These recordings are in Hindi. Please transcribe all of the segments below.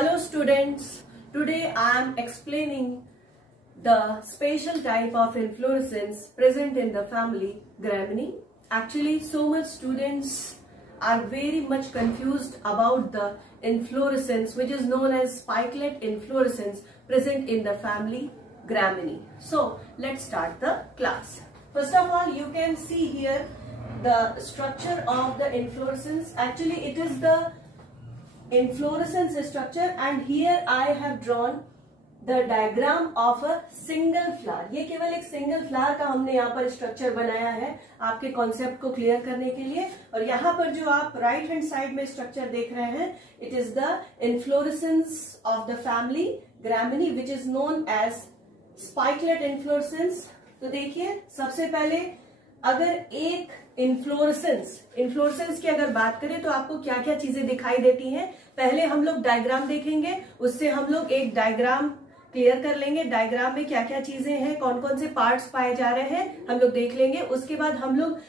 Hello students, today I am explaining the special type of inflorescence present in the family Gramineae. Actually, so much students are very much confused about the inflorescence which is known as spikelet inflorescence present in the family Gramineae. So let's start the class. First of all, you can see here the structure of the inflorescence. Actually, it is the inflorescence structure and here I have drawn the diagram of a single flower. ये केवल एक सिंगल फ्लावर का हमने यहाँ पर स्ट्रक्चर बनाया है आपके कॉन्सेप्ट को क्लियर करने के लिए। और यहाँ पर जो आप राइट हैंड साइड में स्ट्रक्चर देख रहे हैं, it is the inflorescence of the family Gramineae which is known as spikelet inflorescence. तो देखिए, सबसे पहले अगर एक इन्फ्लोरेसेंस की अगर बात करें तो आपको क्या क्या चीजें दिखाई देती हैं। पहले हम लोग डायग्राम देखेंगे, उससे हम लोग एक डायग्राम क्लियर कर लेंगे। डायग्राम में क्या क्या चीजें हैं, कौन कौन से पार्ट्स पाए जा रहे हैं, हम लोग देख लेंगे। उसके बाद हम लोग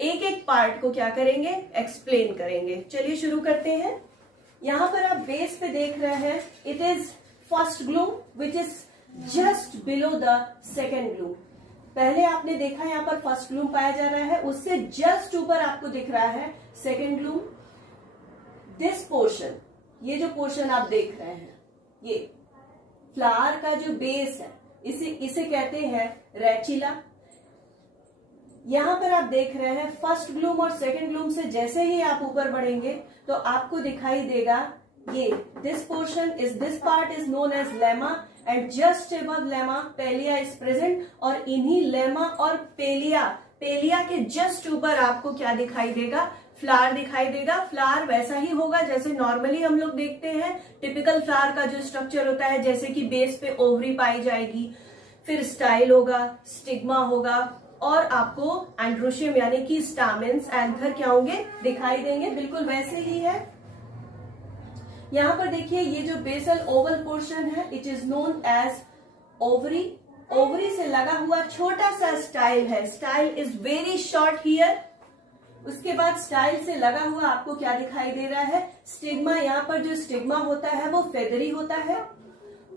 एक एक पार्ट को क्या करेंगे, एक्सप्लेन करेंगे। चलिए शुरू करते हैं। यहाँ पर आप बेस पे देख रहे हैं, it is first gloom which is just below the second gloom. पहले आपने देखा यहाँ पर फर्स्ट ग्लूम पाया जा रहा है, उससे जस्ट ऊपर आपको दिख रहा है सेकेंड ग्लूम। दिस पोर्शन, ये जो पोर्शन आप देख रहे हैं, ये फ्लावर का जो बेस है, इसे कहते हैं रेचिला। यहां पर आप देख रहे हैं फर्स्ट ग्लूम और सेकेंड ग्लूम से जैसे ही आप ऊपर बढ़ेंगे तो आपको दिखाई देगा ये this portion is this part is known as lemma and just above lemma palea is present. और इन्हीं लेमा और पेलिया के जस्ट ऊपर आपको क्या दिखाई देगा, फ्लावर दिखाई देगा। फ्लावर वैसा ही होगा जैसे नॉर्मली हम लोग देखते हैं। टिपिकल फ्लावर का जो स्ट्रक्चर होता है, जैसे कि बेस पे ओवरी पाई जाएगी, फिर स्टाइल होगा, स्टिग्मा होगा और आपको एंड्रोशियम यानी कि स्टामेन्स, एंथर क्या होंगे, दिखाई देंगे। बिल्कुल वैसे ही है। यहाँ पर देखिए, ये जो बेसल ओवल पोर्शन है, it is known as ovary. Ovary से लगा हुआ छोटा सा स्टाइल है, style is very short here. उसके बाद स्टाइल से लगा हुआ आपको क्या दिखाई दे रहा है, स्टिग्मा। यहाँ पर जो स्टिग्मा होता है वो फेदरी होता है।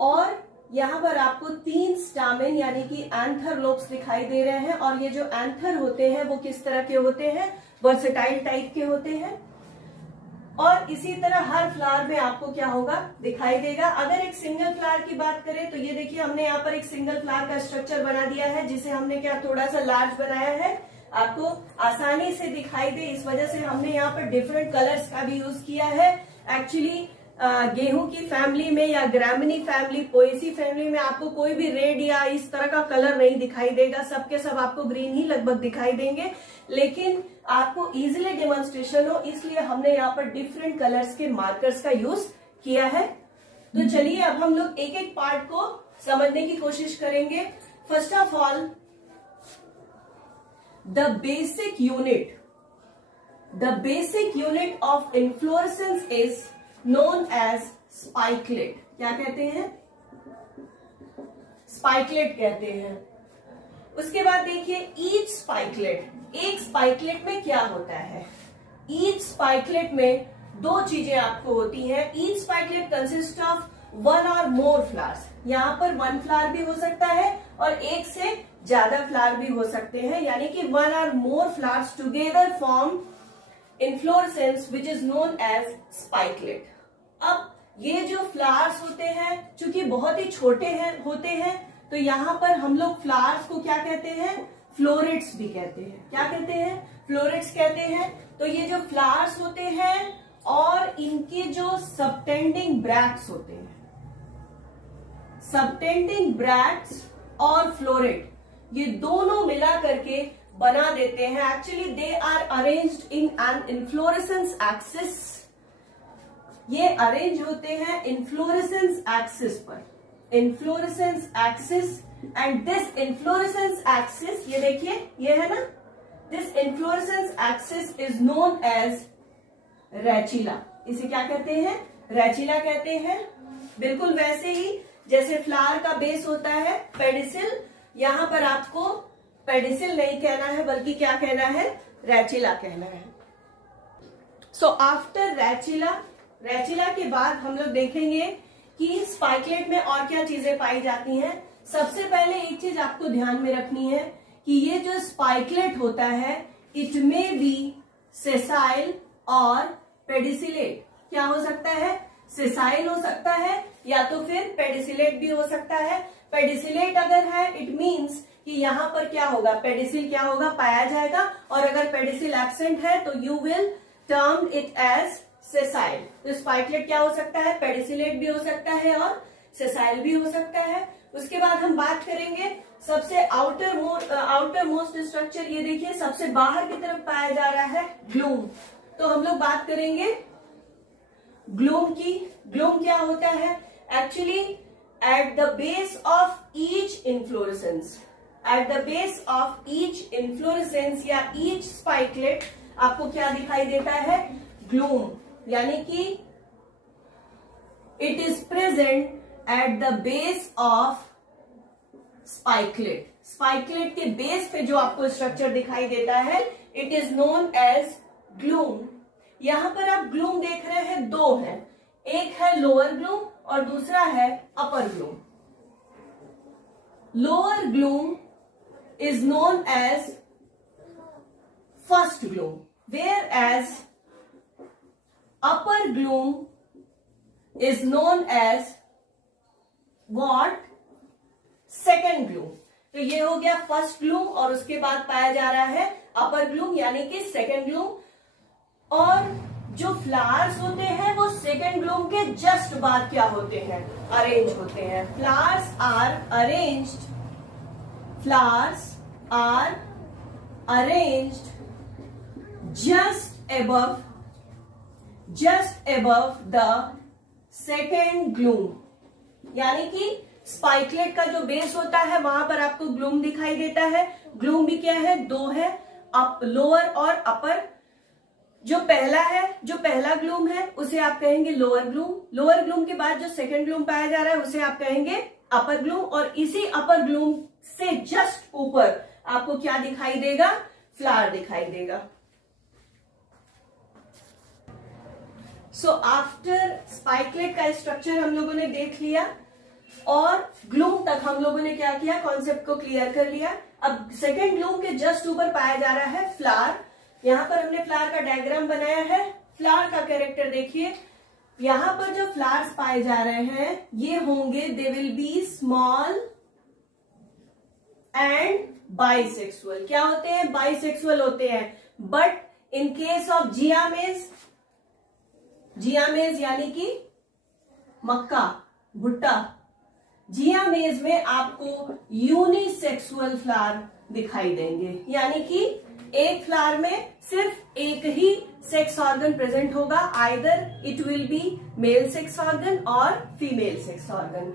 और यहाँ पर आपको 3 स्टामेन यानी कि एंथर लोब्स दिखाई दे रहे हैं। और ये जो एंथर होते हैं वो किस तरह के होते हैं, वर्सेटाइल टाइप के होते हैं। और इसी तरह हर फ्लावर में आपको क्या होगा, दिखाई देगा। अगर एक सिंगल फ्लावर की बात करें तो ये देखिए, हमने यहाँ पर एक सिंगल फ्लावर का स्ट्रक्चर बना दिया है, जिसे हमने क्या थोड़ा सा लार्ज बनाया है, आपको आसानी से दिखाई दे इस वजह से हमने यहाँ पर डिफरेंट कलर्स का भी यूज किया है। एक्चुअली गेहूं की फैमिली में या ग्रामिनी फैमिली, पोएसी फैमिली में आपको कोई भी रेड या इस तरह का कलर नहीं दिखाई देगा, सबके सब आपको ग्रीन ही लगभग दिखाई देंगे। लेकिन आपको इजीली डेमोन्स्ट्रेशन हो, इसलिए हमने यहाँ पर डिफरेंट कलर्स के मार्कर्स का यूज किया है। तो चलिए अब हम लोग एक एक पार्ट को समझने की कोशिश करेंगे। First of all, the basic unit of inflorescence is known as spikelet. क्या कहते हैं, स्पाइकलेट कहते हैं। उसके बाद देखिए, ईच स्पाइकलेट, एक स्पाइकलेट में क्या होता है, ईच स्पाइकलेट में 2 चीजें आपको होती हैं। ईच स्पाइकलेट कंसिस्ट ऑफ 1 और मोर फ्लावर्स। यहाँ पर 1 फ्लावर भी हो सकता है और एक से ज्यादा फ्लावर भी हो सकते हैं, यानी कि 1 और more flowers together form inflorescence which is known as spikelet. अब ये जो फ्लावर्स होते हैं, चूंकि बहुत ही छोटे होते हैं, तो यहाँ पर हम लोग फ्लावर्स को क्या कहते हैं, फ्लोरेट्स भी कहते हैं। क्या कहते हैं, फ्लोरेट्स कहते हैं। तो ये जो फ्लावर्स होते हैं और इनके जो सबटेंडिंग ब्रैक्ट्स होते हैं, सबटेंडिंग ब्रैक्ट्स और फ्लोरेट, ये दोनों मिला करके बना देते हैं। Actually they are arranged in an inflorescence axis. ये अरेंज होते हैं इन्फ्लोरेसेंस एक्सिस पर, inflorescence axis. And this inflorescence axis, ये देखिए, ये है ना, this inflorescence axis is known as rachilla. इसे क्या कहते हैं, रेचिला कहते हैं। बिल्कुल वैसे ही जैसे फ्लावर का बेस होता है पेडिसिल, यहाँ पर आपको पेडिसिल नहीं कहना है बल्कि क्या कहना है, रेचिला कहना है। सो आफ्टर रेचिला रेचिला के बाद हम लोग देखेंगे कि स्पाइकलेट में और क्या चीजें पाई जाती हैं। सबसे पहले एक चीज आपको ध्यान में रखनी है कि ये जो स्पाइकलेट होता है इट मे बी सेसाइल और पेडिसिलेट। क्या हो सकता है? सेसाइल हो सकता है या तो फिर पेडिसिलेट भी हो सकता है। पेडिसिलेट अगर है इट मीन्स कि यहाँ पर क्या होगा, पेडिसिल क्या होगा, पाया जाएगा, और अगर पेडिसिल एब्सेंट है तो you will term it as sessile. तो स्पाइकलेट क्या हो सकता है? पेडिसिलेट भी हो सकता है और सेसाइल भी हो सकता है। उसके बाद हम बात करेंगे सबसे आउटर मोस्ट स्ट्रक्चर, ये देखिए सबसे बाहर की तरफ पाया जा रहा है ग्लूम। तो हम लोग बात करेंगे ग्लूम की। ग्लूम क्या होता है? Actually at the base of each inflorescence, at the base of each inflorescence या ईच स्पाइकलेट आपको क्या दिखाई देता है? ग्लूम, यानी कि it is present at the base of spikelet. Spikelet के बेस पे जो आपको स्ट्रक्चर दिखाई देता है it is known as glume. यहां पर आप ग्लूम देख रहे हैं, दो हैं, एक है लोअर ग्लूम और दूसरा है upper glume. Lower glume is known as first glume, whereas upper gloom is known as what? second gloom। तो ये हो गया फर्स्ट ग्लूम और उसके बाद पाया जा रहा है अपर ग्लूम यानी कि सेकेंड ग्लूम। और जो फ्लावर्स होते हैं वो सेकेंड ग्लूम के जस्ट बाद क्या होते हैं? अरेंज होते हैं। Flowers are arranged, flowers are arranged just above the second gloom, यानी कि स्पाइकलेट का जो बेस होता है वहां पर आपको ग्लूम दिखाई देता है। ग्लूम भी क्या है? दो है, लोअर और अपर। जो पहला ग्लूम है उसे आप कहेंगे लोअर ग्लूम। लोअर ग्लूम के बाद जो सेकंड ग्लूम पाया जा रहा है उसे आप कहेंगे अपर ग्लूम। और इसी अपर ग्लूम से जस्ट ऊपर आपको क्या दिखाई देगा? फ्लावर दिखाई देगा। सो आफ्टर स्पाइकलेट का स्ट्रक्चर हम लोगों ने देख लिया और ग्लूम तक हम लोगों ने क्या किया? कॉन्सेप्ट को क्लियर कर लिया। अब सेकेंड ग्लूम के जस्ट ऊपर पाया जा रहा है फ्लावर। यहां पर हमने फ्लावर का डायग्राम बनाया है। फ्लावर का कैरेक्टर देखिए, यहां पर जो फ्लावर्स पाए जा रहे हैं ये होंगे, they will be small and bisexual. क्या होते हैं? बाइसेक्सुअल होते हैं। बट इन केस ऑफ जियामेज, जियामेज यानी कि मक्का, भुट्टा, जियामेज में आपको यूनिसेक्सुअल फ्लावर दिखाई देंगे, यानी कि एक फ्लावर में सिर्फ एक ही सेक्स ऑर्गन प्रेजेंट होगा। Either it will be male sex organ और फीमेल सेक्स ऑर्गन।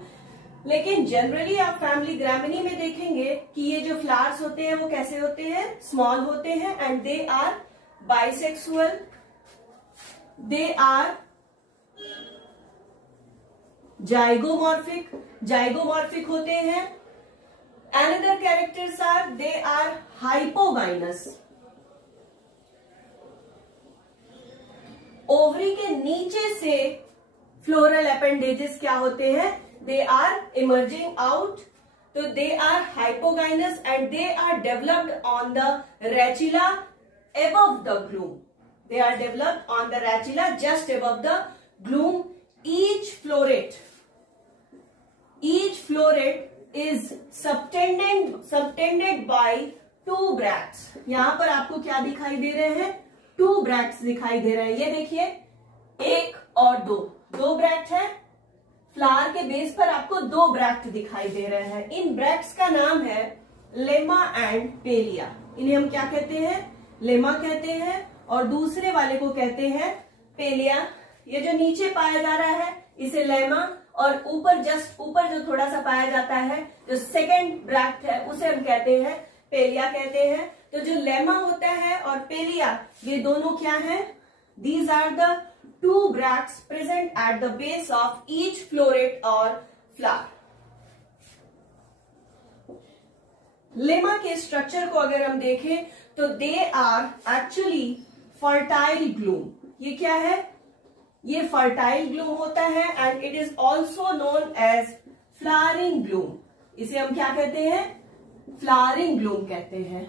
लेकिन जनरली आप फैमिली ग्रामिनी में देखेंगे कि ये जो फ्लावर्स होते हैं वो कैसे होते हैं? स्मॉल होते हैं and they are bisexual, they are zygomorphic होते हैं। Another characters are, they are hypogynous। Ovary के नीचे से फ्लोरल अपेंडेजेस क्या होते हैं? They are emerging out. तो they are hypogynous and they are developed on the rachilla above the gloom। They are developed on the rachila just above the gloom। Each floret is subtended by two bracts। यहां पर आपको क्या दिखाई दे रहे हैं? टू ब्रैक्ट्स दिखाई दे रहे हैं। ये देखिए, एक और दो ब्रैक्ट है। फ्लावर के बेस पर आपको दो ब्रैक्ट दिखाई दे रहे हैं। इन ब्रैक्ट्स का नाम है लेमा एंड पेलिया। इन्हें हम क्या कहते हैं? लेमा कहते हैं और दूसरे वाले को कहते हैं पेलिया। ये जो नीचे पाया जा रहा है इसे लेमा, और ऊपर जस्ट ऊपर जो थोड़ा सा पाया जाता है जो सेकेंड ब्रैक्ट है उसे हम कहते हैं पेलिया कहते हैं। तो जो लेमा होता है और पेलिया ये दोनों क्या है? These are the two bracts present at the base of each floret और फ्लावर। लेमा के स्ट्रक्चर को अगर हम देखें तो they are actually fertile glume. ये क्या है? ये फर्टाइल ग्लूम होता है and it is also known as flowering glume. इसे हम क्या कहते हैं? फ्लावरिंग ग्लूम कहते हैं,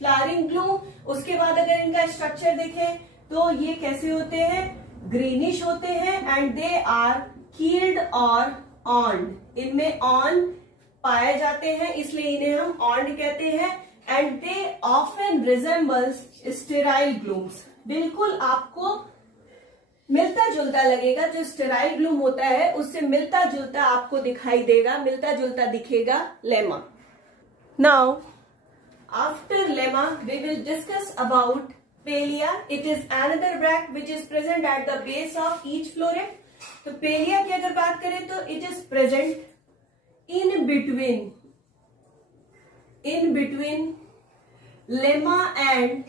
फ्लावरिंग ग्लूम। उसके बाद अगर इनका स्ट्रक्चर देखें तो ये कैसे होते हैं? ग्रीनिश होते हैं एंड दे आर कील्ड और ऑन्ड। इनमें ऑन पाए जाते हैं इसलिए इन्हें हम ऑन्ड कहते हैं and they often resembles sterile glumes. बिल्कुल आपको मिलता जुलता लगेगा, जो स्टेराइल ग्लूम होता है उससे मिलता जुलता आपको दिखाई देगा, मिलता जुलता दिखेगा lemma. Now after lemma we will discuss about palea. It is another bract which is present at the base of each floret. तो पेलिया की अगर बात करें तो it is present in between lemma and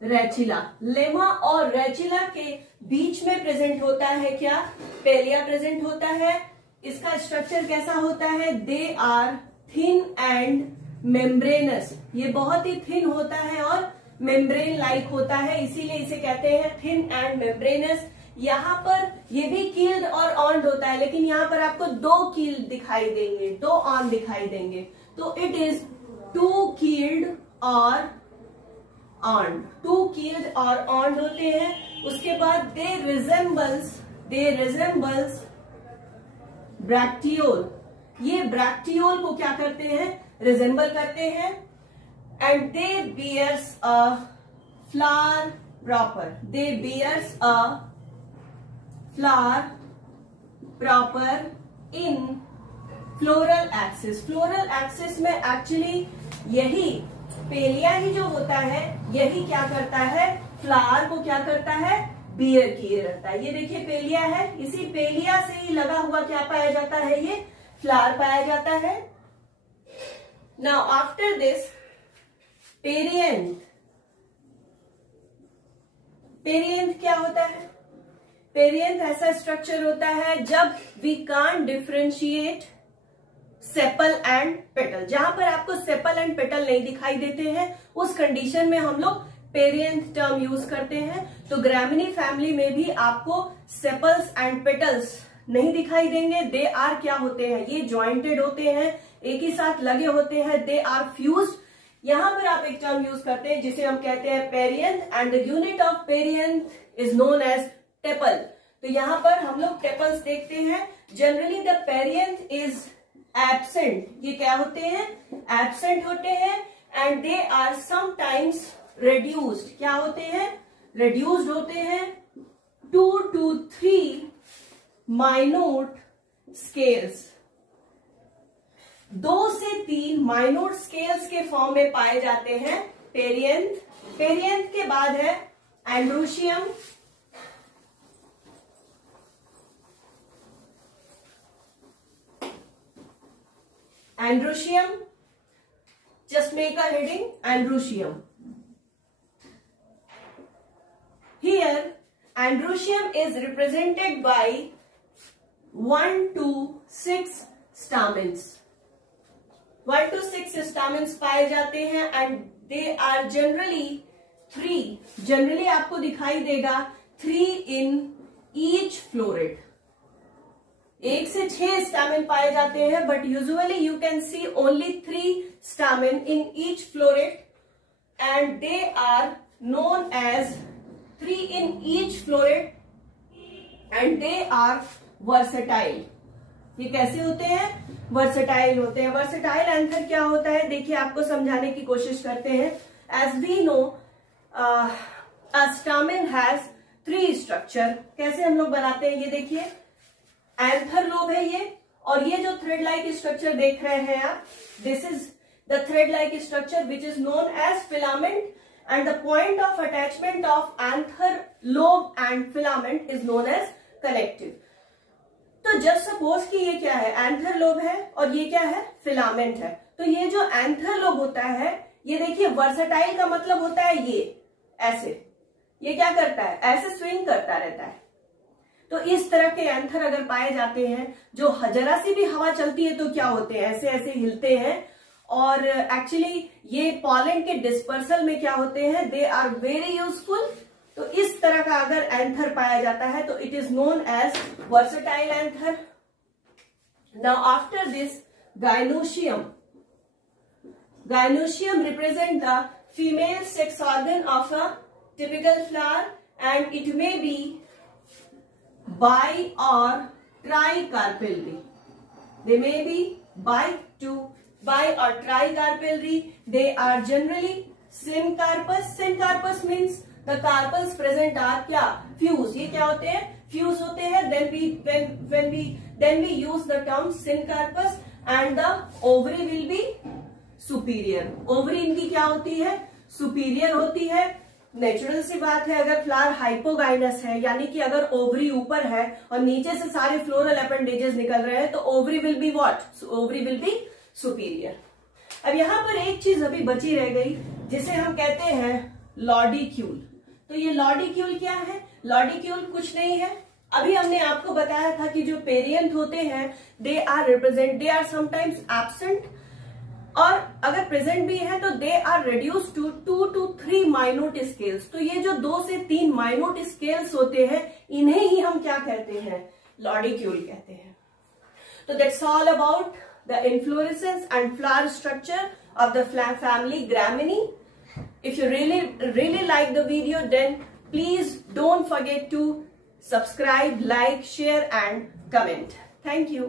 rachilla. Lemma और रेचिला के बीच में प्रेजेंट होता है क्या? पेलिया प्रेजेंट होता है। इसका स्ट्रक्चर कैसा होता है? They are thin and membranous. ये बहुत ही थिन होता है और मेम्ब्रेन लाइक होता है, इसीलिए इसे कहते हैं थिन एंड मेम्ब्रेनस। यहाँ पर ये भी कील्ड और ऑन्ड होता है, लेकिन यहाँ पर आपको दो कील्ड दिखाई देंगे, दो ऑन दिखाई देंगे। तो इट इज टू कील्ड और ऑन्ड, टू कील्ड और ऑन्ड होते हैं। उसके बाद दे रिजेंबल्स ब्रैक्टियोल। ये ब्रैक्टियोल को क्या करते हैं? रिजेंबल करते हैं and they bears a flower proper. They bears a flower proper in floral axis. Floral axis में एक्चुअली यही पेलिया ही जो होता है, यही क्या करता है? फ्लावर को क्या करता है? बियर किए रहता है। ये देखिए पेलिया है, इसी पेलिया से ही लगा हुआ क्या पाया जाता है? ये फ्लावर पाया जाता है। Now after this perianth. Perianth क्या होता है? पेरियंथ ऐसा स्ट्रक्चर होता है जब we can't differentiate sepal and petal. जहां पर आपको सेपल एंड पेटल नहीं दिखाई देते हैं उस कंडीशन में हम लोग पेरियंथ टर्म यूज करते हैं। तो ग्रामिनी फैमिली में भी आपको सेपल्स एंड पेटल्स नहीं दिखाई देंगे। दे आर क्या होते हैं? ये ज्वाइंटेड होते हैं, एक ही साथ लगे होते हैं, दे आर फ्यूज्ड। यहां पर आप एक टर्म यूज करते हैं जिसे हम कहते हैं perianth and the unit of perianth is known as tepal. तो यहां पर हम लोग टेपल्स देखते हैं। Generally the perianth is absent. ये क्या होते हैं? एब्सेंट होते हैं and they are sometimes reduced. क्या होते हैं? रेड्यूस्ड होते हैं 2 to 3 माइन्यूट स्केल्स। 2 से 3 माइन्यूट स्केल्स के फॉर्म में पाए जाते हैं पेरियंथ। पेरियंथ के बाद है androecium. Androecium, just make a heading Androecium. Here Androecium is represented by 1 to 6 stamens. 1 to 6 stamens पाए जाते हैं and they are generally 3. Generally आपको दिखाई देगा 3 in each floret. 1 से 6 स्टामेन पाए जाते हैं but usually you can see only 3 stamen in each floret and they are known as 3 in each floret and they are versatile. ये कैसे होते हैं? वर्सेटाइल होते हैं। वर्सेटाइल एंथर क्या होता है? देखिए आपको समझाने की कोशिश करते हैं। As we know a stamen has 3 structure. कैसे हम लोग बनाते हैं? ये देखिए एंथर लोब है ये, और ये जो थ्रेड लाइक स्ट्रक्चर देख रहे हैं आप, this is the thread like structure which is known as filament and the point of attachment of anther lobe and filament is known as connective. तो जस्ट सपोज कि ये क्या है? एंथर लोब है और ये क्या है? फिलामेंट है। तो ये जो एंथर लोब होता है, ये देखिए वर्सेटाइल का मतलब होता है ये ऐसे, ये क्या करता है? ऐसे स्विंग करता रहता है। तो इस तरह के एंथर अगर पाए जाते हैं जो जरा सी भी हवा चलती है तो क्या होते हैं? ऐसे ऐसे हिलते हैं। और एक्चुअली ये पॉलन के डिस्पर्सल में क्या होते हैं? They are very useful. तो इस तरह तरह का अगर एंथर पाया जाता है तो it is known as versatile anther. Now after this gynoecium. Gynoecium represent the female sex organ of a typical flower and it may be bi or tricarpellary. They may be bi or tricarpellary. They are generally syncarpous. Syncarpous means the carpels present are क्या? Fuse. ये क्या होते हैं? Fuse होते हैं. Then we use the term syncarpous and the ovary will be superior. Ovary इनकी क्या होती है? Superior होती है. नेचुरल सी बात है, अगर फ्लावर हाइपोगाइनस है यानी कि अगर ओवरी ऊपर है और नीचे से सारे फ्लोरल अपेंडेजेस निकल रहे हैं तो ovary will be what? Ovary will be superior. अब यहां पर एक चीज अभी बची रह गई जिसे हम कहते हैं लॉडिक्यूल। तो ये लॉडिक्यूल क्या है? लॉडिक्यूल कुछ नहीं है, अभी हमने आपको बताया था कि जो पेरियंथ होते हैं दे आर समटाइम्स एब्सेंट और अगर प्रेजेंट भी है तो they are reduce to 2 to 3 minute scales. तो ये जो 2 से 3 माइन्यूट स्केल्स होते हैं इन्हें ही हम क्या कहते हैं? लॉडिक्यूल कहते हैं। तो that's all about the inflorescence and flower structure of the family ग्रामिनी। If you really like the video, then please don't forget to subscribe, like, share and comment. Thank you.